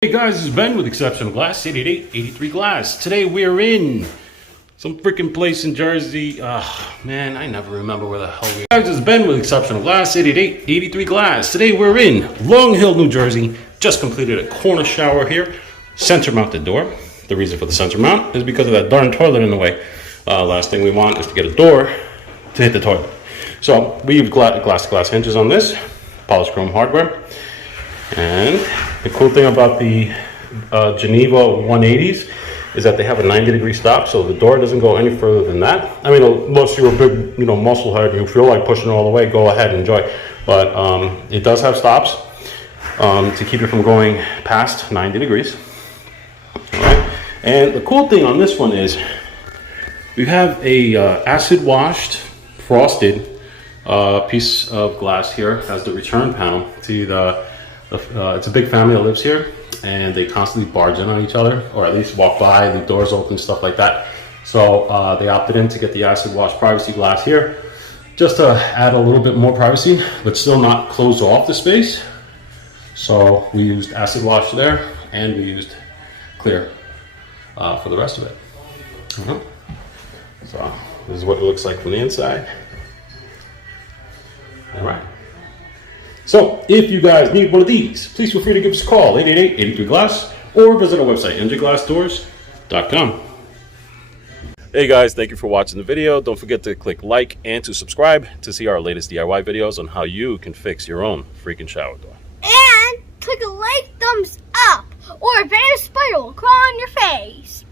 Hey guys, this is Ben with Exceptional Glass, 8883 Glass. Today we are in some freaking place in Jersey. Man, I never remember where the hell we are. Hey guys, this is Ben with Exceptional Glass, 8883 Glass. Today we're in Long Hill, New Jersey. Just completed a corner shower here. Center mounted door. The reason for the center mount is because of that darn toilet in the way. Last thing we want is to get a door to hit the toilet. So we use glass hinges on this, polished chrome hardware. And the cool thing about the Geneva 180s is that they have a 90-degree stop, so the door doesn't go any further than that. I mean, unless you're a big, muscle head and you feel like pushing it all the way, go ahead and enjoy. But it does have stops to keep it from going past 90 degrees. All right. And the cool thing on this one is we have a acid-washed, frosted piece of glass here as the return panel to the. It's a big family that lives here, and they constantly barge in on each other, or at least walk by, the doors open, stuff like that. So they opted in to get the acid wash privacy glass here, just to add a little bit more privacy, but still not close off the space. So we used acid wash there, and we used clear for the rest of it. So this is what it looks like from the inside. All right. So, if you guys need one of these, please feel free to give us a call, 888-83-GLASS, or visit our website, nglassdoors.com. Hey guys, thank you for watching the video. Don't forget to click like and to subscribe to see our latest DIY videos on how you can fix your own freaking shower door. And click a like, thumbs up, or a banner spider will crawl on your face.